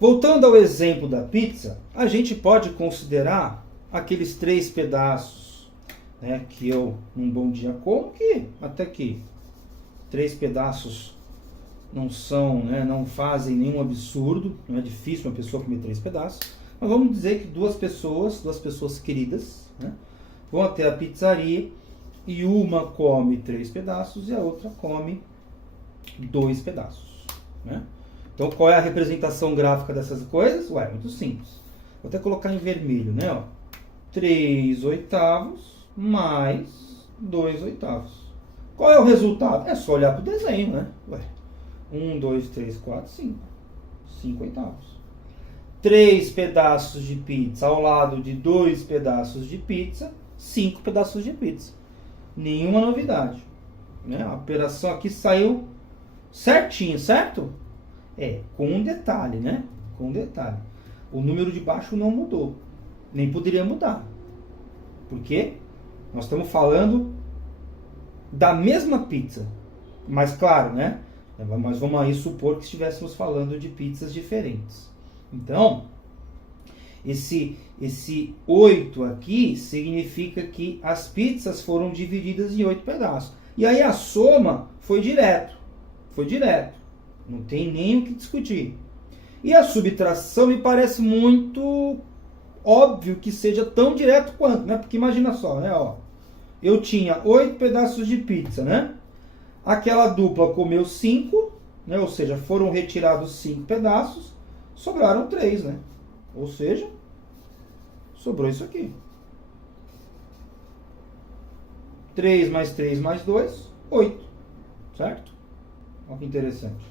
Voltando ao exemplo da pizza, a gente pode considerar aqueles 3 pedaços, né, que eu, num bom dia, como, que até que 3 pedaços não são, né, não fazem nenhum absurdo, não é difícil uma pessoa comer 3 pedaços, mas vamos dizer que duas pessoas queridas, né, vão até a pizzaria e uma come 3 pedaços e a outra come 2 pedaços, né? Então, qual é a representação gráfica dessas coisas? Ué, muito simples. Vou até colocar em vermelho, né? Ó, 3 oitavos mais 2 oitavos. Qual é o resultado? É só olhar para o desenho, né? Ué, 1, 2, 3, 4, 5. 5 oitavos. 3 pedaços de pizza ao lado de 2 pedaços de pizza, 5 pedaços de pizza. Nenhuma novidade, né? A operação aqui saiu certinho, certo? Com um detalhe, né? Com um detalhe. O número de baixo não mudou. Nem poderia mudar. Por quê? Nós estamos falando da mesma pizza. Mas claro, né? Mas vamos aí supor que estivéssemos falando de pizzas diferentes. Então, esse 8 aqui significa que as pizzas foram divididas em 8 pedaços. E aí a soma foi direto. Foi direto. Não tem nem o que discutir. E a subtração me parece muito óbvio que seja tão direto quanto, né? Porque imagina só, né? Ó, eu tinha 8 pedaços de pizza, né? Aquela dupla comeu 5, né? Ou seja, foram retirados 5 pedaços, sobraram 3, né? Ou seja, sobrou isso aqui. 3 mais 3 mais 2, 8. Certo? Olha que interessante.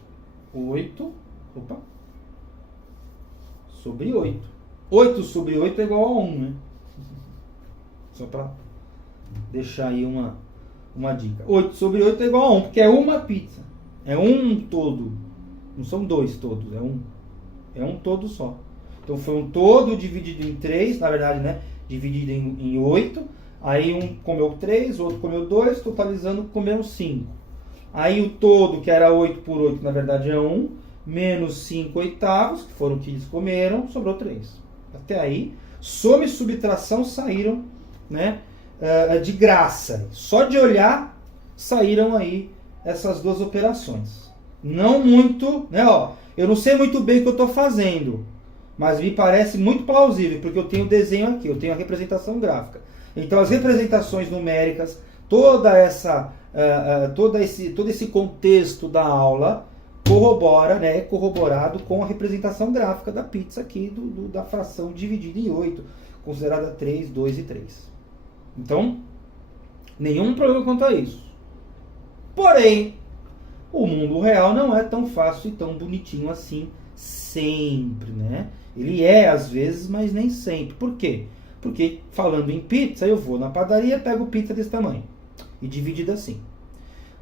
8, sobre 8. 8 sobre 8 é igual a 1, né? Só para deixar aí uma dica. 8 sobre 8 é igual a 1, porque é uma pizza. É um todo. Não são 2 todos, é um. É um todo só. Então foi um todo dividido em 3, na verdade, né? Dividido em 8. Aí um comeu 3, outro comeu 2, totalizando comeram 5. Aí o todo, que era 8 por 8, na verdade é 1, menos 5 oitavos, que foram o que eles comeram, sobrou 3. Até aí, soma e subtração saíram, né, de graça. Só de olhar, saíram aí essas duas operações. Não muito, né, ó, eu não sei muito bem o que eu estou fazendo, mas me parece muito plausível, porque eu tenho o desenho aqui, eu tenho a representação gráfica. Então as representações numéricas, todo esse contexto da aula corrobora, né, é corroborado com a representação gráfica da pizza aqui, da fração dividida em 8, considerada 3, 2 e 3. Então, nenhum problema quanto a isso. Porém, o mundo real não é tão fácil e tão bonitinho assim sempre, né? Ele é às vezes, mas nem sempre. Por quê? Porque falando em pizza, eu vou na padaria, pego pizza desse tamanho e dividido assim.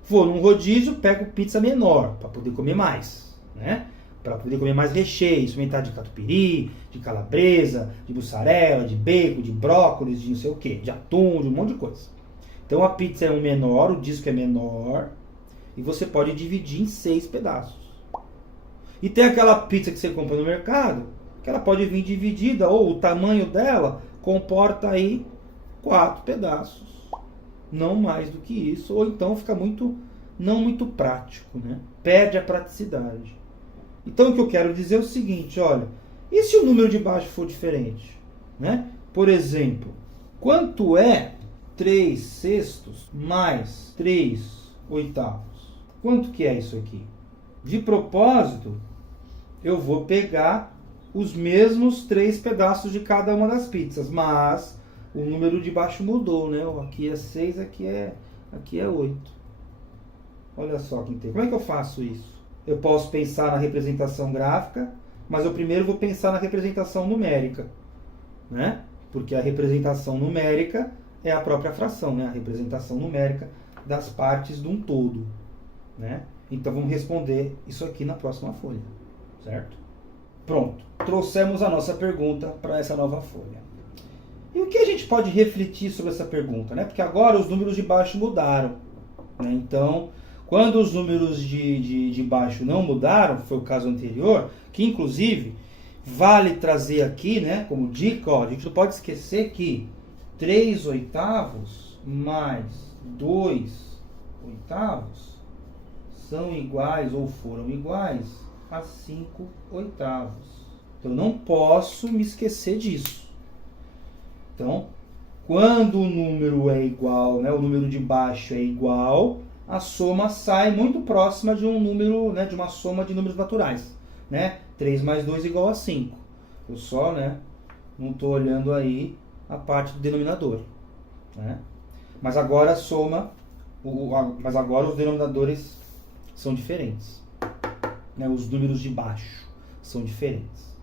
Vou num rodízio, pego pizza menor para poder comer mais, né? Para poder comer mais recheio, experimentar de catupiry, de calabresa, de mussarela, de bacon, de brócolis, de não sei o que, de atum, de um monte de coisa. Então a pizza é um menor, o disco é menor e você pode dividir em 6 pedaços. E tem aquela pizza que você compra no mercado, que ela pode vir dividida, ou o tamanho dela comporta aí 4 pedaços. Não mais do que isso, ou então fica não muito prático, né? Perde a praticidade. Então o que eu quero dizer é o seguinte, olha, e se o número de baixo for diferente? Né? Por exemplo, quanto é 3 sextos mais 3 oitavos? Quanto que é isso aqui? De propósito, eu vou pegar os mesmos 3 pedaços de cada uma das pizzas, mas o número de baixo mudou, né? Aqui é 6, aqui é 8. Olha só que interessante. Como é que eu faço isso? Eu posso pensar na representação gráfica, mas eu primeiro vou pensar na representação numérica, né? Porque a representação numérica é a própria fração, né? A representação numérica das partes de um todo, né? Então vamos responder isso aqui na próxima folha, certo? Pronto, trouxemos a nossa pergunta para essa nova folha. E o que a gente pode refletir sobre essa pergunta, né? Porque agora os números de baixo mudaram, né? Então, quando os números de baixo não mudaram, foi o caso anterior, que inclusive vale trazer aqui, né, como dica, ó, a gente não pode esquecer que 3/8 mais 2/8 são iguais ou foram iguais a 5/8. Então, eu não posso me esquecer disso. Então, quando o número é igual, né, o número de baixo é igual, a soma sai muito próxima de um número, né, de uma soma de números naturais. Né? 3 mais 2 igual a 5. Eu só, né, não estou olhando aí a parte do denominador. Né? Mas agora a soma, mas agora os denominadores são diferentes. Né? Os números de baixo são diferentes.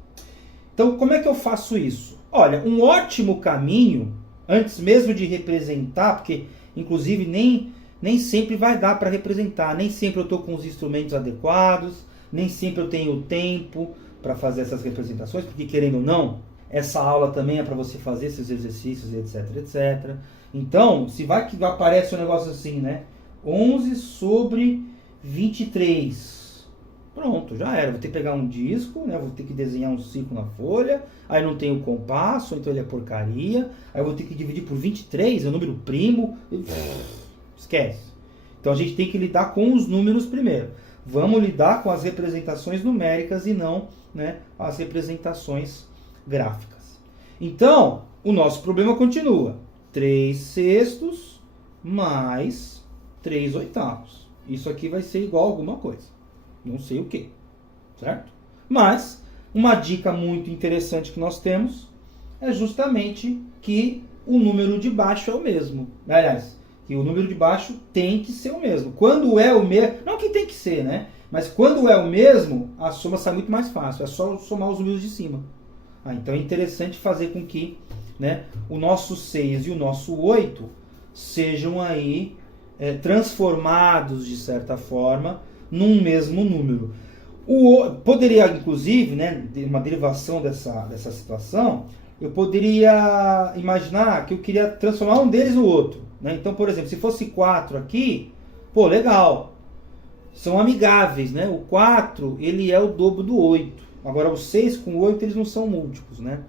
Então, como é que eu faço isso? Olha, um ótimo caminho, antes mesmo de representar, porque inclusive nem sempre vai dar para representar, nem sempre eu estou com os instrumentos adequados, nem sempre eu tenho tempo para fazer essas representações, porque querendo ou não, essa aula também é para você fazer esses exercícios, etc, etc. Então, se vai que aparece um negócio assim, né? 11/23. Pronto, já era. Vou ter que pegar um disco, né? Vou ter que desenhar um círculo na folha. Aí não tem o compasso, então ele é porcaria. Aí eu vou ter que dividir por 23, é um número primo. Esquece. Então a gente tem que lidar com os números primeiro. Vamos lidar com as representações numéricas e não, né, as representações gráficas. Então, o nosso problema continua. 3/6 mais 3/8. Isso aqui vai ser igual a alguma coisa. Não sei o que. Certo? Mas, uma dica muito interessante que nós temos é justamente que o número de baixo é o mesmo. Aliás, que o número de baixo tem que ser o mesmo. Quando é o mesmo, não que tem que ser, né? Mas quando é o mesmo, a soma sai muito mais fácil. É só somar os números de cima. Então é interessante fazer com que, né, o nosso 6 e o nosso 8 sejam aí transformados, de certa forma, num mesmo número. Poderia, inclusive, né, uma derivação dessa situação, eu poderia imaginar que eu queria transformar um deles no outro. Né? Então, por exemplo, se fosse 4 aqui, pô, legal. São amigáveis, né? O 4, ele é o dobro do 8. Agora, o 6 com o 8, eles não são múltiplos, né?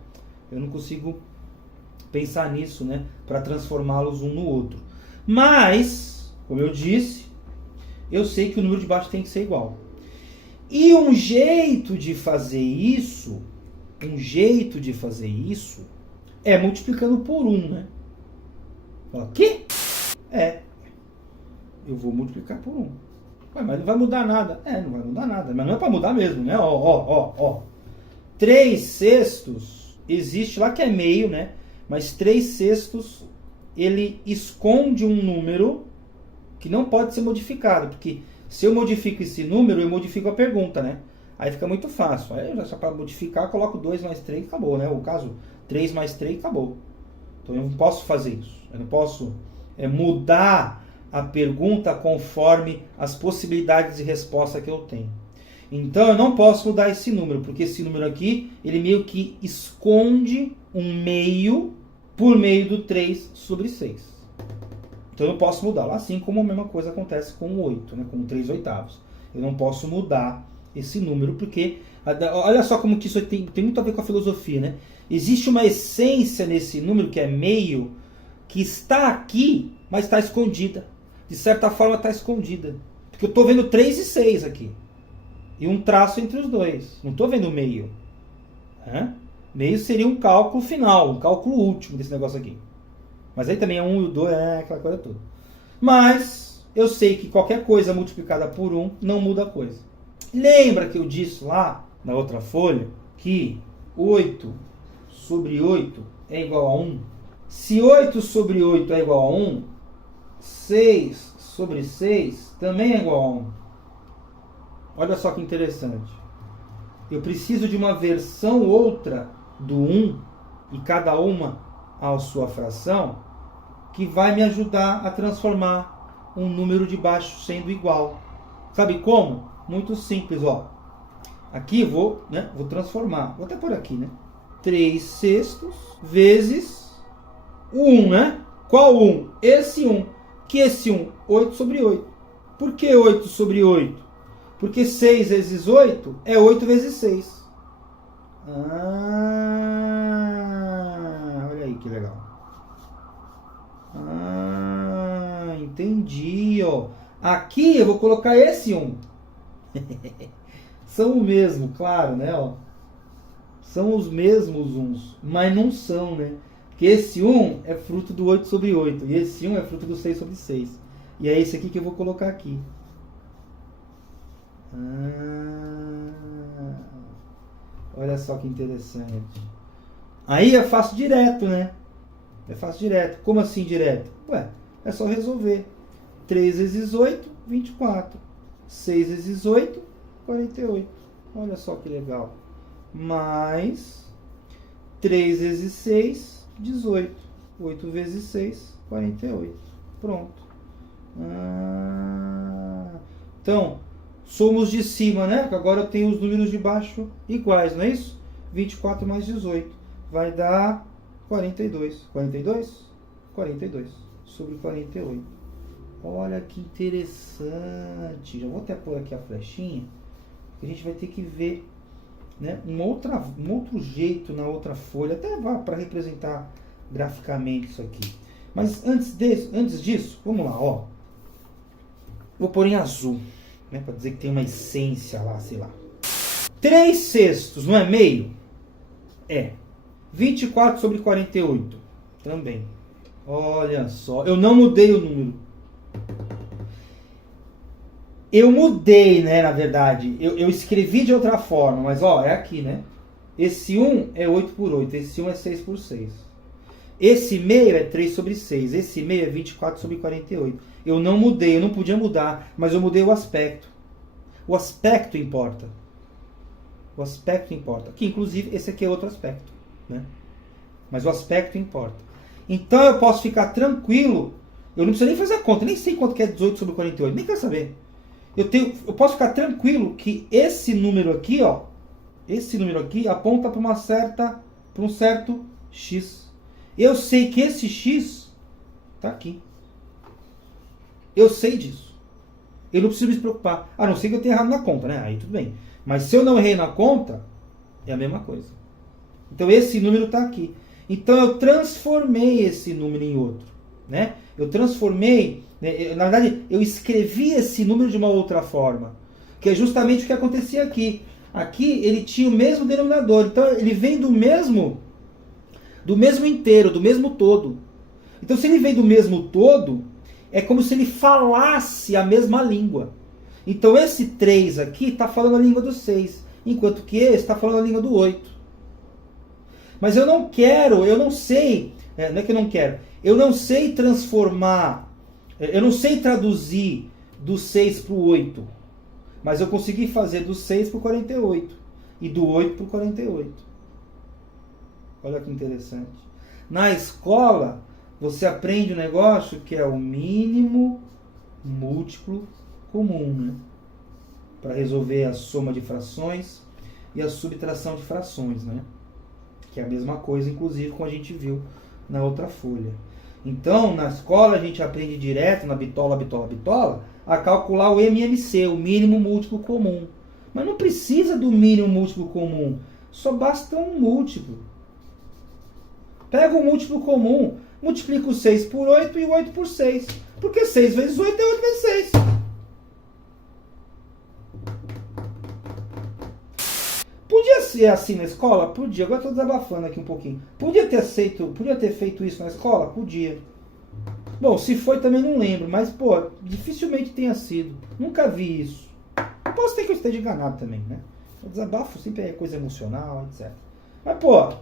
Eu não consigo pensar nisso, né? Para transformá-los um no outro. Mas, como eu disse, eu sei que o número de baixo tem que ser igual. E um jeito de fazer isso é multiplicando por 1, né? O quê? Eu vou multiplicar por 1. Mas não vai mudar nada. Não vai mudar nada. Mas não é para mudar mesmo, né? 3/6 existe lá que é meio, né? Mas 3/6 ele esconde um número que não pode ser modificado. Porque se eu modifico esse número, eu modifico a pergunta, né? Aí fica muito fácil. Aí só para modificar, coloco 2 mais 3 e acabou, né? O caso, 3 mais 3 acabou. Então eu não posso fazer isso. Eu não posso mudar a pergunta conforme as possibilidades de resposta que eu tenho. Então eu não posso mudar esse número, porque esse número aqui, ele meio que esconde um meio por meio do 3/6. Então eu não posso mudá-lo, assim como a mesma coisa acontece com o 8, né, com o 3/8. Eu não posso mudar esse número, porque olha só como que isso tem muito a ver com a filosofia, né? Existe uma essência nesse número que é meio, que está aqui, mas está escondida. De certa forma está escondida. Porque eu estou vendo 3 e 6 aqui. E um traço entre os dois. Não estou vendo meio. Meio seria um cálculo final, um cálculo último desse negócio aqui. Mas aí também é 1 e o 2, aquela coisa toda. Mas eu sei que qualquer coisa multiplicada por 1 não muda a coisa. Lembra que eu disse lá na outra folha que 8/8 é igual a 1? Se 8/8 é igual a 1, 6/6 também é igual a 1. Olha só que interessante. Eu preciso de uma versão outra do 1, e cada uma a sua fração, que vai me ajudar a transformar um número de baixo sendo igual. Sabe como? Muito simples, ó. Aqui vou transformar. Vou até por aqui, né? 3/6 vezes o 1, né? Qual 1? Esse 1. Que esse 1? 8/8. Por que 8/8? Porque 6 vezes 8 é 8 vezes 6. Ah, olha aí que legal. Ah, entendi, ó. Aqui eu vou colocar esse 1. São o mesmo, claro, né, ó. São os mesmos uns, mas não são, né? Porque esse 1 é fruto do 8 sobre 8 e esse 1 é fruto do 6 sobre 6. E é esse aqui que eu vou colocar aqui. Ah, olha só que interessante. Aí é fácil direto, né? É fácil direto. Como assim direto? Ué, é só resolver. 3 vezes 8, 24. 6 vezes 8, 48. Olha só que legal. Mais 3 vezes 6, 18. 8 vezes 6, 48. Pronto. Então, somos de cima, né? Agora eu tenho os números de baixo iguais, não é isso? 24 mais 18 vai dar 42. 42? 42 sobre 48. Olha que interessante. Já vou até pôr aqui a flechinha. A gente vai ter que ver, né, um outro jeito na outra folha. Até para representar graficamente isso aqui. Mas antes disso, vamos lá, ó. Vou pôr em azul, né, para dizer que tem uma essência lá, sei lá. 3 sextos, não é meio? É. 24 sobre 48. Também. Olha só. Eu não mudei o número. Eu mudei, né, na verdade. Eu escrevi de outra forma, mas ó, é aqui, né? Esse 1 é 8 por 8. Esse 1 é 6 por 6. Esse meio é 3 sobre 6. Esse meio é 24 sobre 48. Eu não mudei, eu não podia mudar, mas eu mudei o aspecto. O aspecto importa. O aspecto importa. Que inclusive esse aqui é outro aspecto, né? Mas o aspecto importa. Então eu posso ficar tranquilo. Eu não preciso nem fazer a conta, nem sei quanto que é 18 sobre 48, nem quero saber. Eu posso ficar tranquilo que esse número aqui, ó, esse número aqui aponta para um certo x. Eu sei que esse x está aqui. Eu sei disso. Eu não preciso me preocupar. A não ser que eu tenha errado na conta, né? Aí tudo bem. Mas se eu não errei na conta, é a mesma coisa. Então esse número está aqui. Então eu transformei esse número em outro, né? Eu transformei, né? Na verdade, eu escrevi esse número de uma outra forma, que é justamente o que acontecia aqui. Aqui ele tinha o mesmo denominador, então ele vem do mesmo inteiro, do mesmo todo. Então se ele vem do mesmo todo, é como se ele falasse a mesma língua. Então esse 3 aqui está falando a língua do 6, enquanto que esse está falando a língua do 8. Mas eu não sei, não é que eu não quero, eu não sei transformar, eu não sei traduzir do 6 para o 8, mas eu consegui fazer do 6 para o 48 e do 8 para o 48. Olha que interessante. Na escola, você aprende um negócio que é o mínimo múltiplo comum, né? Para resolver a soma de frações e a subtração de frações, né? Que é a mesma coisa, inclusive, como a gente viu na outra folha. Então, na escola, a gente aprende direto, na bitola, a calcular o MMC, o mínimo múltiplo comum. Mas não precisa do mínimo múltiplo comum, só basta um múltiplo. Pega o múltiplo comum, multiplica o 6 por 8 e o 8 por 6. Porque 6 vezes 8 é 8 vezes 6. Podia ser assim na escola? Podia. Agora estou desabafando aqui um pouquinho. Podia ter feito isso na escola? Podia. Bom, se foi também não lembro, mas, pô, dificilmente tenha sido. Nunca vi isso. Posso ter que eu esteja enganado também, né? O desabafo sempre é coisa emocional, etc. Mas, pô,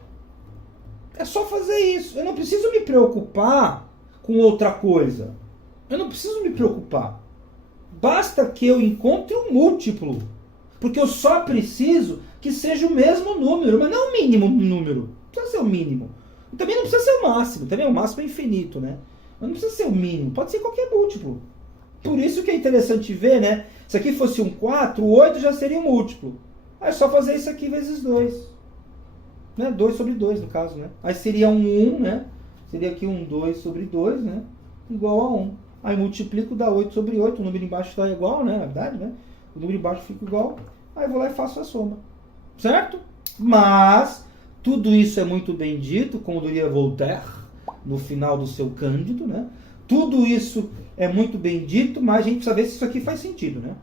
é só fazer isso. Eu não preciso me preocupar com outra coisa. Eu não preciso me preocupar. Basta que eu encontre um múltiplo. Porque eu só preciso que seja o mesmo número, mas não o mínimo número. Não precisa ser o mínimo. E também não precisa ser o máximo. Também o máximo é infinito, né? Mas não precisa ser o mínimo. Pode ser qualquer múltiplo. Por isso que é interessante ver, né? Se aqui fosse um 4, o 8 já seria um múltiplo. Aí é só fazer isso aqui vezes 2. Né? 2 sobre 2, no caso, né? Aí seria um 1, né? Seria aqui um 2 sobre 2, né? Igual a 1. Aí multiplico, dá 8 sobre 8. O número embaixo está igual, né? Na verdade, né? O número embaixo fica igual. Aí eu vou lá e faço a soma. Certo? Mas tudo isso é muito bem dito, como diria Voltaire, no final do seu Cândido, né? Tudo isso é muito bem dito, mas a gente precisa ver se isso aqui faz sentido, né?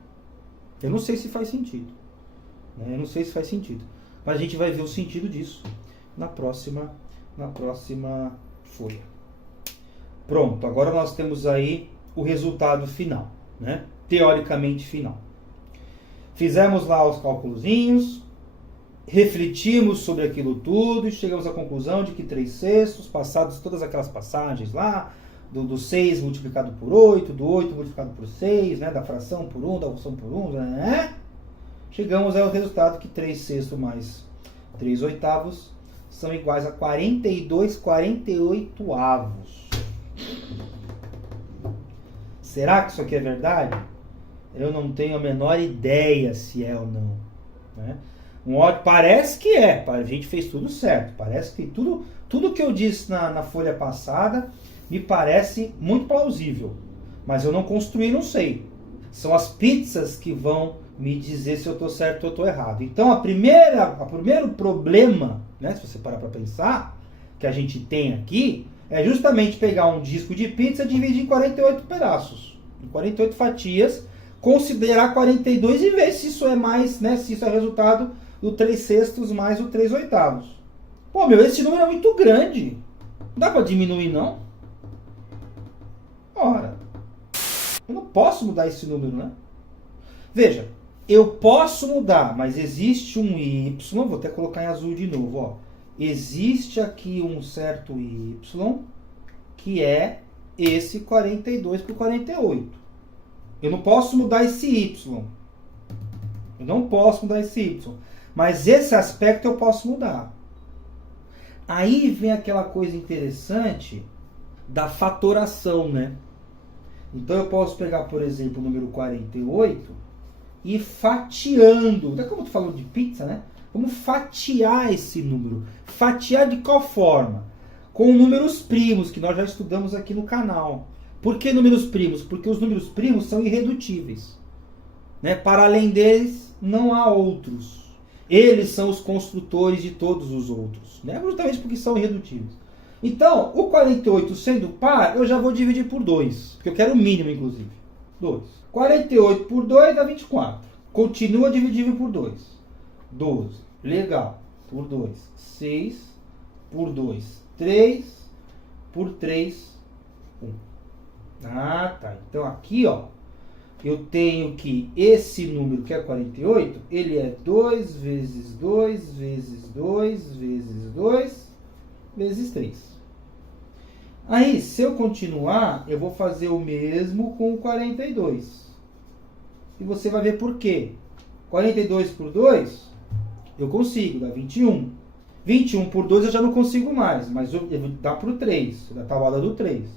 Eu não sei se faz sentido. Né? Eu não sei se faz sentido. Mas a gente vai ver o sentido disso na próxima folha. Pronto, agora nós temos aí o resultado final, né? Teoricamente final. Fizemos lá os cálculozinhos, refletimos sobre aquilo tudo e chegamos à conclusão de que 3/6, passados todas aquelas passagens lá, do 6 multiplicado por 8, do 8 multiplicado por 6, né, da fração por 1, da função por 1, né? Chegamos ao resultado que 3/6 mais 3/8 são iguais a 42/48. Será que isso aqui é verdade? Eu não tenho a menor ideia se é ou não. Né? Parece que é, a gente fez tudo certo. Parece que tudo que eu disse na folha passada me parece muito plausível. Mas eu não construí, não sei. São as pizzas que vão me dizer se eu estou certo ou eu estou errado. Então, o primeiro problema, né, se você parar para pensar, que a gente tem aqui, é justamente pegar um disco de pizza e dividir em 48 pedaços, em 48 fatias, considerar 42 e ver se isso é mais, né, se isso é resultado do 3/6 mais o 3/8. Pô, meu, esse número é muito grande. Não dá para diminuir, não? Ora, eu não posso mudar esse número, né? Veja, eu posso mudar, mas existe um y, vou até colocar em azul de novo, ó. Existe aqui um certo y, que é esse 42 por 48. Eu não posso mudar esse y. Eu não posso mudar esse y. Mas esse aspecto eu posso mudar. Aí vem aquela coisa interessante da fatoração, né? Então eu posso pegar, por exemplo, o número 48 e fatiando. Até como tu falou de pizza, né? Vamos fatiar esse número. Fatiar de qual forma? Com números primos, que nós já estudamos aqui no canal. Por que números primos? Porque os números primos são irredutíveis. Né? Para além deles, não há outros. Eles são os construtores de todos os outros. Né? Justamente porque são irredutíveis. Então, o 48 sendo par, eu já vou dividir por 2. Porque eu quero o mínimo, inclusive. 2. 48 por 2 dá 24. Continua dividível por 2. 12. Legal. Por 2. 6. Por 2. 3. Por 3. 1. Ah, tá. Então aqui, ó, eu tenho que esse número que é 48, ele é 2 vezes 2 vezes 2 vezes 2 vezes 3. Aí, se eu continuar, eu vou fazer o mesmo com o 42. E você vai ver por quê. 42 por 2, eu consigo, dá 21. 21 por 2 eu já não consigo mais, mas dá para o 3, da tabuada do 3.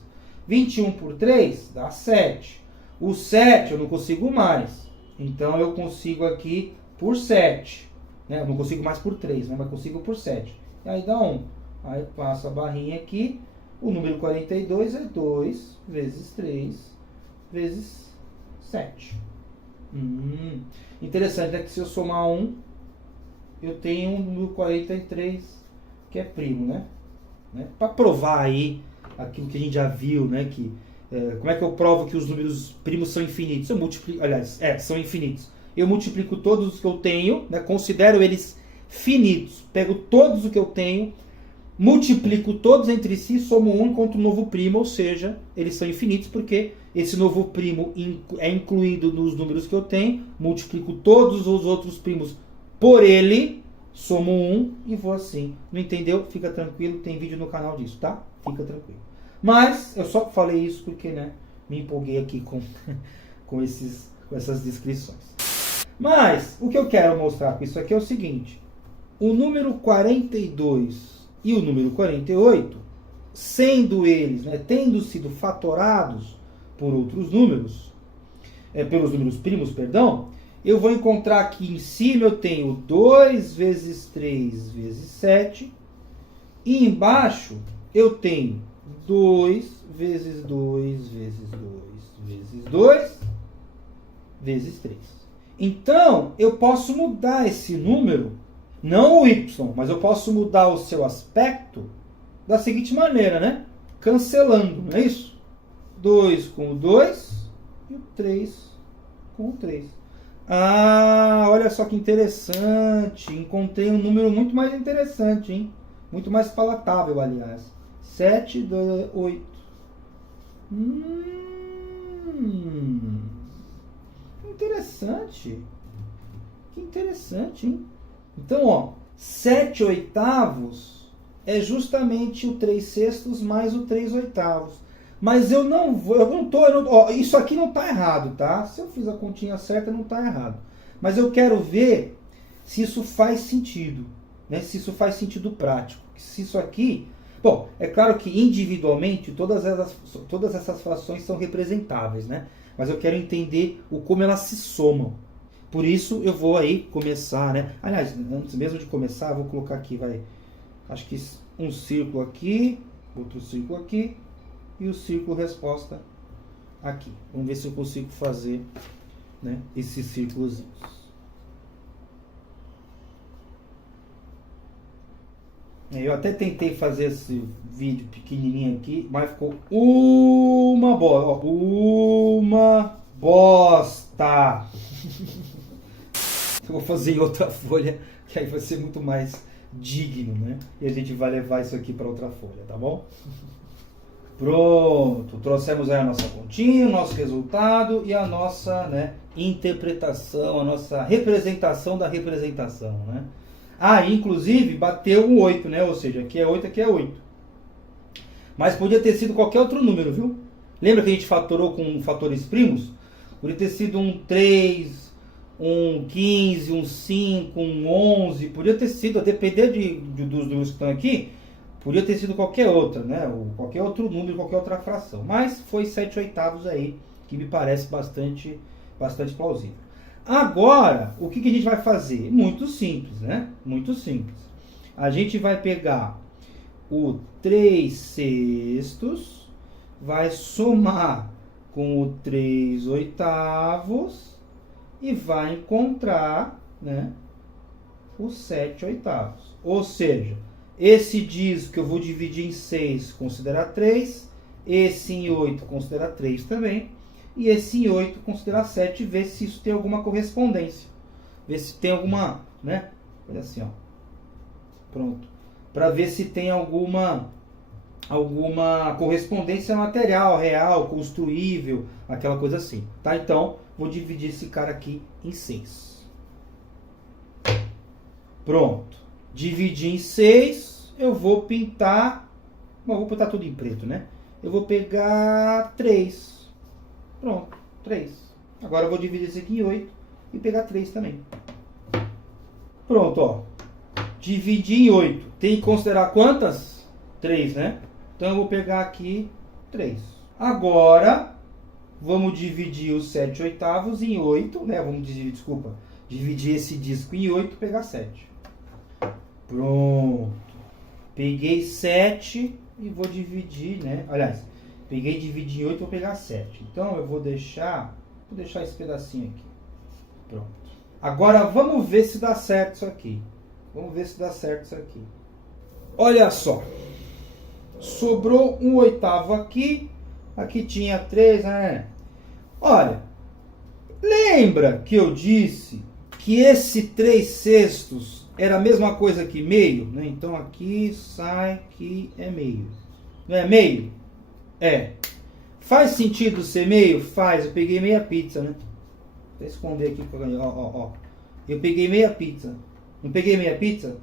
21 por 3 dá 7. O 7 eu não consigo mais. Então eu consigo aqui por 7. Né? Eu não consigo mais por 3, né? Mas consigo por 7. E aí dá 1. Aí eu passo a barrinha aqui. O número 42 é 2 vezes 3 vezes 7. Interessante, né? Que se eu somar 1, eu tenho um número 43 que é primo, né? Para provar aí aquilo que a gente já viu, né? Que, como é que eu provo que os números primos são infinitos? Eu multiplico, aliás, são infinitos. Eu multiplico todos os que eu tenho, né? Considero eles finitos. Pego todos os que eu tenho, multiplico todos entre si, somo um, encontro um novo primo, ou seja, eles são infinitos porque esse novo primo é incluído nos números que eu tenho, multiplico todos os outros primos por ele, somo um e vou assim. Não entendeu? Fica tranquilo, tem vídeo no canal disso, tá? Fica tranquilo. Mas eu só falei isso porque, né, me empolguei aqui com essas descrições. Mas o que eu quero mostrar com isso aqui é o seguinte: o número 42 e o número 48, sendo eles, né, tendo sido fatorados por outros números, pelos números primos, perdão, eu vou encontrar aqui em cima eu tenho 2 vezes 3 vezes 7, e embaixo eu tenho 2 vezes 2 vezes 2 vezes 2 vezes 3. Então, eu posso mudar esse número Não o y, mas eu posso mudar o seu aspecto da seguinte maneira, né? Cancelando, não é isso? 2 com o 2 e o 3 com o 3. Ah, olha só que interessante. Encontrei um número muito mais interessante, hein? Muito mais palatável, aliás. 7, 2, 8. Interessante. Que interessante, hein? Então, ó, 7 oitavos é justamente o 3 sextos mais o 3 oitavos. Mas eu não vou, ó, isso aqui não está errado, tá? Se eu fiz a continha certa, não está errado. Mas eu quero ver se isso faz sentido, né? Se isso faz sentido prático. Se isso aqui... Bom, é claro que individualmente todas essas frações são representáveis, né? Mas eu quero entender como elas se somam. Por isso eu vou aí começar, né? Aliás, antes mesmo de começar, eu vou colocar aqui, acho que um círculo aqui, outro círculo aqui e o círculo resposta aqui. Vamos ver se eu consigo fazer, né, esses círculos. Eu até tentei fazer esse vídeo pequenininho aqui, mas ficou uma bosta. Eu vou fazer em outra folha, que aí vai ser muito mais digno, né? E a gente vai levar isso aqui para outra folha, tá bom? Pronto, trouxemos aí a nossa continha, o nosso resultado e a nossa, né, interpretação, a nossa representação da representação, né? Ah, inclusive bateu um 8, né? Ou seja, aqui é 8, aqui é 8. Mas podia ter sido qualquer outro número, viu? Lembra que a gente fatorou com fatores primos? Podia ter sido um 3, um 15, um 5, um 11. Podia ter sido, a depender dos números que estão aqui, podia ter sido qualquer outra, né? Ou qualquer outro número, qualquer outra fração. Mas foi 7 oitavos aí, que me parece bastante plausível. Agora, o que a gente vai fazer? Muito simples, né? Muito simples. A gente vai pegar o 3 sextos, vai somar com o 3 oitavos e vai encontrar, né, o 7 oitavos. Ou seja, esse disco que eu vou dividir em 6, considerar 3, esse em 8, considerar 3 também, e esse em 8 considerar 7 e ver se isso tem alguma correspondência. Ver se tem alguma, né? Olha assim, ó. Pronto. Para ver se tem alguma correspondência material, real, construível, aquela coisa assim. Tá? Então, vou dividir esse cara aqui em 6. Pronto. Dividir em 6, eu vou pintar... Bom, vou pintar tudo em preto, né? Eu vou pegar 3. Pronto, 3. Agora eu vou dividir isso aqui em 8 e pegar 3 também. Pronto, ó. Dividir em 8. Tem que considerar quantas? 3, né? Então eu vou pegar aqui 3. Agora, vamos dividir os 7 oitavos em 8, né? Dividir esse disco em 8 e pegar 7. Pronto. Peguei 7 e vou dividir, né? Aliás, peguei e dividi em 8 e vou pegar 7. Então eu vou deixar esse pedacinho aqui. Pronto. Agora vamos ver se dá certo isso aqui. Olha só. Sobrou um oitavo aqui. Aqui tinha 3, né? Olha. Lembra que eu disse que esse 3 sextos era a mesma coisa que meio? Né? Então aqui sai que é meio. Não é meio? É. Faz sentido ser meio? Faz. Eu peguei meia pizza, né? Vou esconder aqui. Ó. Eu peguei meia pizza. Não peguei meia pizza?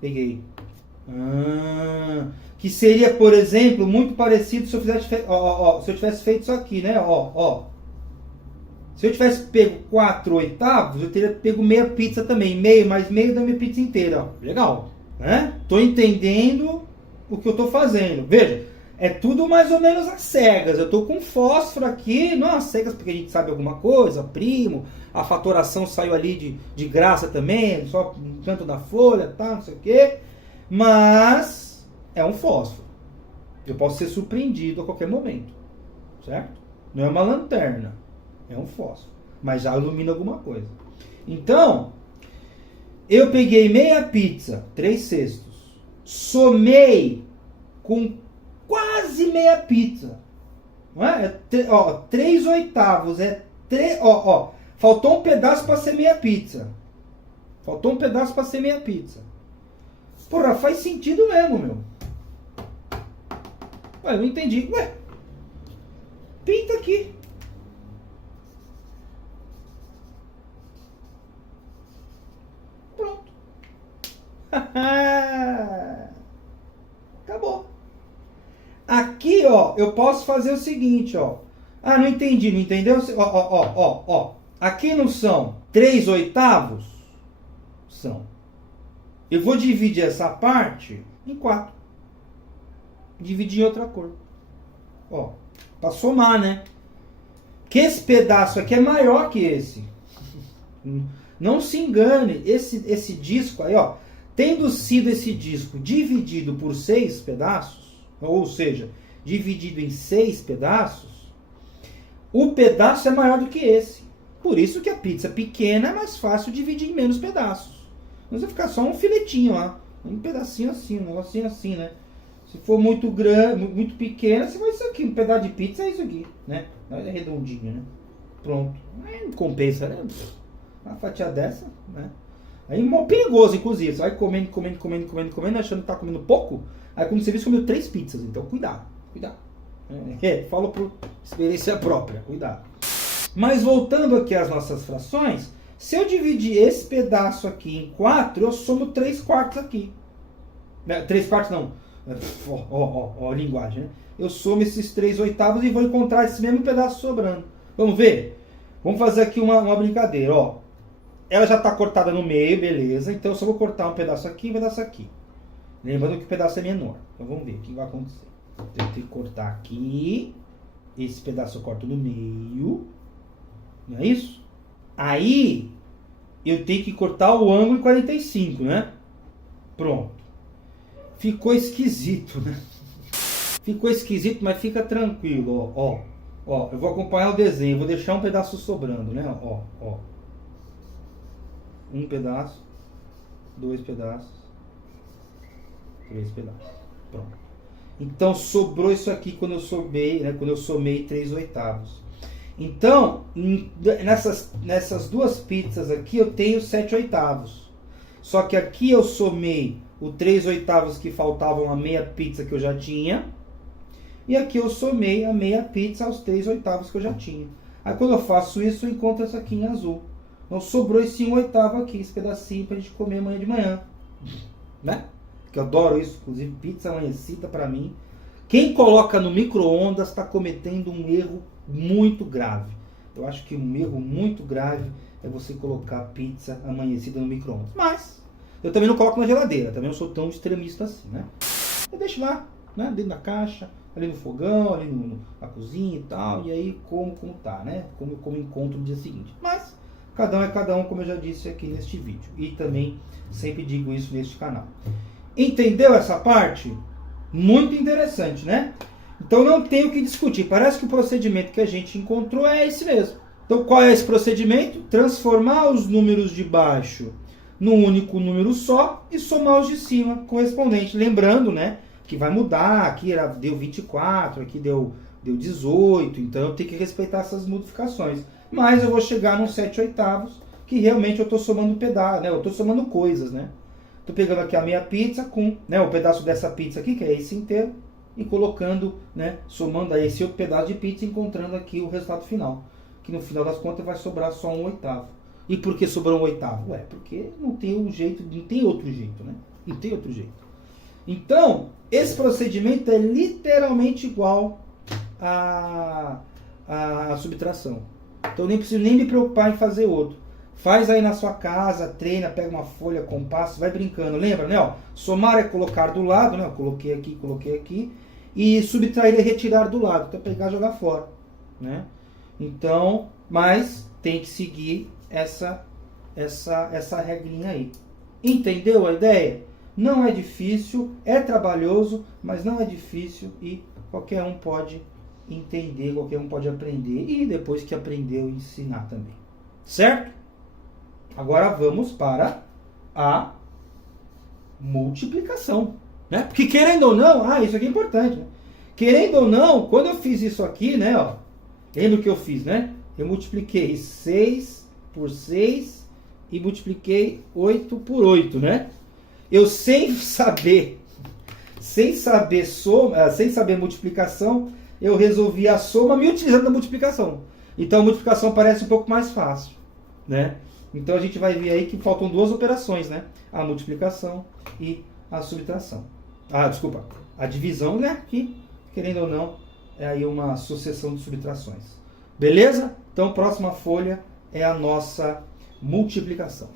Peguei. Que seria, por exemplo, muito parecido se eu fizesse... se eu tivesse feito isso aqui, né? Se eu tivesse pego 4 oitavos, eu teria pego meia pizza também. Meio mais meio da minha pizza inteira. Ó. Legal. Né? Tô entendendo o que eu tô fazendo. Veja. É tudo mais ou menos às cegas. Eu tô com fósforo aqui, não às cegas porque a gente sabe alguma coisa, primo, a fatoração saiu ali de graça também, só no canto da folha, tá, não sei o quê. Mas é um fósforo. Eu posso ser surpreendido a qualquer momento, certo? Não é uma lanterna, é um fósforo, mas já ilumina alguma coisa. Então, Eu peguei meia pizza, 3/6, somei com quase meia pizza. Não é? 3/8 faltou um pedaço para ser meia pizza. Faltou um pedaço para ser meia pizza. Porra, faz sentido mesmo, meu. Ué, eu não entendi. Ué, pinta aqui. Pronto. Acabou. Aqui, ó, eu posso fazer o seguinte, ó. Ah, não entendi, não entendeu? Ó. Aqui não são 3/8? São. Eu vou dividir essa parte em 4. Dividir em outra cor. Ó, pra somar, né? Que esse pedaço aqui é maior que esse. Não se engane, esse disco aí, ó, tendo sido esse disco dividido por 6 pedaços, ou seja, dividido em 6 pedaços, o pedaço é maior do que esse. Por isso que a pizza pequena é mais fácil dividir em menos pedaços. Não vai ficar só um filetinho lá, um pedacinho assim, um negocinho assim, né? Se for muito grande, muito pequena, você vai isso aqui, um pedaço de pizza é isso aqui, né? É redondinho, né? Pronto. Aí não compensa, né? Uma fatia dessa, né? Aí é perigoso, inclusive. Você vai comendo, achando que tá comendo pouco. Aí quando você vê, você comeu 3 pizzas. Então cuidado. Falo por experiência própria, cuidado. Mas voltando aqui às nossas frações, se eu dividir esse pedaço aqui em 4, eu somo 3/4 aqui. 3/4 não. Ó, linguagem, né? Eu somo esses 3/8 e vou encontrar esse mesmo pedaço sobrando. Vamos ver? Vamos fazer aqui uma brincadeira, ó. Ela já está cortada no meio, beleza. Então eu só vou cortar um pedaço aqui e um pedaço aqui. Lembrando que o pedaço é menor. Então vamos ver o que vai acontecer. Então, eu tenho que cortar aqui. Esse pedaço eu corto no meio. Não é isso? Aí eu tenho que cortar o ângulo 45, né? Pronto. Ficou esquisito, né? Ficou esquisito, mas fica tranquilo, ó. Ó, eu vou acompanhar o desenho. Vou deixar um pedaço sobrando, né? Ó. Um pedaço, 2 pedaços, 3 pedaços. Pronto. Então sobrou isso aqui quando eu somei, né? Quando eu somei 3/8. Então, nessas duas pizzas aqui eu tenho 7/8. Só que aqui eu somei o 3/8 que faltavam a meia pizza que eu já tinha. E aqui eu somei a meia pizza aos 3/8 que eu já tinha. Aí quando eu faço isso, eu encontro essa aqui em azul. Então sobrou esse 1/8 aqui, esse pedacinho pra gente comer amanhã de manhã. Né? Que eu adoro isso, inclusive pizza amanhecida pra mim. Quem coloca no micro-ondas está cometendo um erro muito grave. Eu acho que um erro muito grave é você colocar pizza amanhecida no micro-ondas. Mas eu também não coloco na geladeira, também não sou tão extremista assim, né? Eu deixo lá, né? Dentro da caixa, ali no fogão, ali na cozinha e tal, e aí como tá, né? Como encontro no dia seguinte. Mas cada um é cada um, como eu já disse aqui neste vídeo. E também sempre digo isso neste canal. Entendeu essa parte? Muito interessante, né? Então não tem o que discutir. Parece que o procedimento que a gente encontrou é esse mesmo. Então qual é esse procedimento? Transformar os números de baixo num único número só e somar os de cima correspondente. Lembrando, né, que vai mudar. Aqui deu 24, aqui deu 18. Então eu tenho que respeitar essas modificações. Mas eu vou chegar num 7/8, que realmente eu estou somando pedaço, né? Eu estou somando coisas, né? Estou pegando aqui a minha pizza com, né, o pedaço dessa pizza aqui, que é esse inteiro, e colocando, né, somando a esse outro pedaço de pizza, encontrando aqui o resultado final. Que no final das contas vai sobrar só 1/8. E por que sobrou 1/8? Ué, porque não tem outro jeito, né? Não tem outro jeito. Então, esse procedimento é literalmente igual à subtração. Então nem preciso nem me preocupar em fazer outro. Faz aí na sua casa, treina, pega uma folha, compasso, vai brincando. Lembra, né? Ó, somar é colocar do lado, né? Eu coloquei aqui. E subtrair é retirar do lado. Então pegar e jogar fora, né? Então, mas tem que seguir essa regrinha aí. Entendeu a ideia? Não é difícil, é trabalhoso, mas não é difícil e qualquer um pode entender, qualquer um pode aprender e depois que aprendeu ensinar também. Certo? Agora vamos para a multiplicação, né? Porque querendo ou não, isso aqui é importante, né? Querendo ou não, quando eu fiz isso aqui, né, ó, lembra o que eu fiz, né? Eu multipliquei 6 por 6 e multipliquei 8 por 8, né? Eu sem saber soma, sem saber multiplicação, eu resolvi a soma me utilizando da multiplicação. Então a multiplicação parece um pouco mais fácil, né? Então a gente vai ver aí que faltam duas operações, né? A multiplicação e a subtração. Desculpa, a divisão, né? Que, querendo ou não, é aí uma sucessão de subtrações. Beleza? Então, próxima folha é a nossa multiplicação.